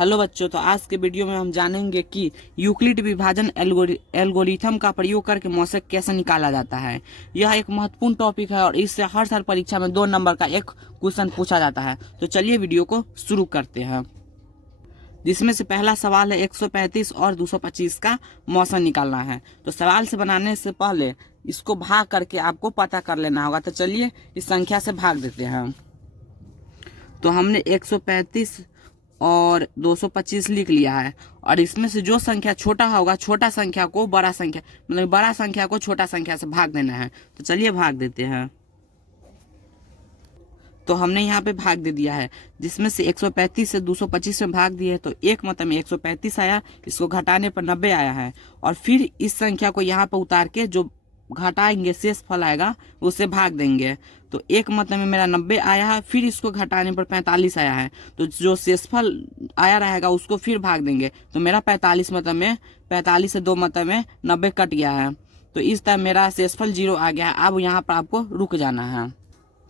Hello बच्चों, तो आज के वीडियो में हम जानेंगे कि यूक्लिड विभाजन एल्गोरिथम का प्रयोग करके मौसक कैसे निकाला जाता है। यह एक महत्वपूर्ण टॉपिक है और इससे हर साल परीक्षा में 2 नंबर का एक क्वेश्चन पूछा जाता है। तो चलिए वीडियो को शुरू करते हैं, जिसमें से पहला सवाल है 135 और 225 का मौसक निकालना है। तो सवाल से बनाने से पहले इसको भाग करके आपको पता कर लेना होगा। तो चलिए इस संख्या से भाग देते हैं। तो हमने 135 और 225 लिख लिया है, और इसमें से जो संख्या छोटा होगा छोटा संख्या को बड़ा संख्या मतलब बड़ा संख्या को छोटा संख्या से भाग देना है। तो चलिए भाग देते हैं। तो हमने यहाँ पे भाग दे दिया है, जिसमें से 135 से 225 में भाग दिए तो एक मतलब में 135 आया, इसको घटाने पर 90 आया है, और फिर इस संख्या को यहाँ पर उतार के जो घटाएंगे शेष फल आएगा उससे भाग देंगे। तो एक मतलब में मेरा 90 आया है, फिर इसको घटाने पर 45 आया है, तो जो शेषफल आया रहेगा उसको फिर भाग देंगे। तो मेरा 45 मतलब में 45 से 2 मतलब में 90 कट गया है। तो इस तरह मेरा शेषफल 0 आ गया है। अब यहाँ पर आपको रुक जाना है।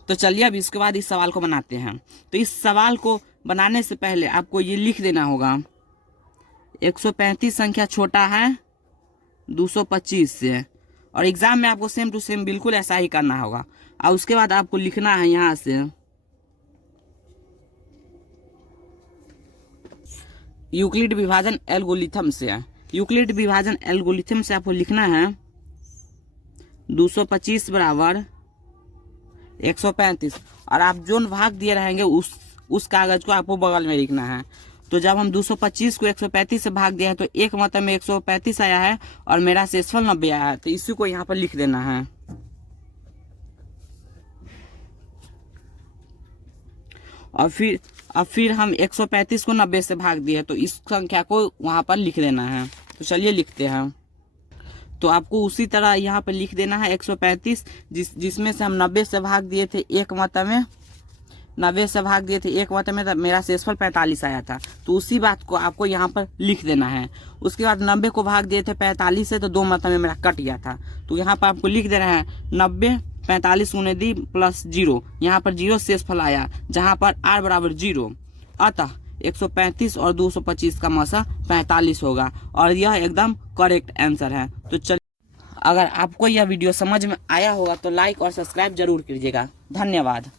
तो चलिए अब इसके बाद इस सवाल को बनाते हैं। तो इस सवाल को बनाने से पहले आपको ये लिख देना होगा, 135 संख्या छोटा है 225 से, और एग्जाम में आपको सेम टू सेम बिल्कुल ऐसा ही करना होगा। और उसके बाद आपको लिखना है यहाँ से यूक्लिड विभाजन एल्गोरिथम से। यूक्लिड विभाजन एल्गोरिथम से आपको लिखना है 225 बराबर 135, और आप जो भाग दिए रहेंगे उस कागज को आपको बगल में लिखना है। तो जब हम 225 को 135 से भाग दिया है तो एक मतलब में 135 आया है और मेरा शेषफल 90 आया है। तो इसी को यहाँ पर लिख देना है। और फिर हम 135 को 90 से भाग दिए तो इस संख्या को वहाँ पर लिख देना है। तो चलिए लिखते हैं। तो आपको उसी तरह यहाँ पर लिख देना है 135, जिसमें से हम 90 से भाग दिए थे एक मतलब में 90 से भाग दिए थे एक मतलब में, तब मेरा शेषफल 45 आया था। तो उसी बात को आपको यहाँ पर लिख देना है। उसके बाद 90 को भाग दिए थे 45 से, तो 2 मतलब में मेरा कट गया था। तो यहाँ पर आपको लिख देना है 90 45 गुने दी प्लस 0, यहाँ पर 0 शेषफल आया जहाँ पर r बराबर 0। अतः 135 और 225 का मौसा 45 होगा, और यह एकदम करेक्ट आंसर है। तो चलिए, अगर आपको यह वीडियो समझ में आया होगा तो लाइक और सब्सक्राइब जरूर कीजिएगा। धन्यवाद।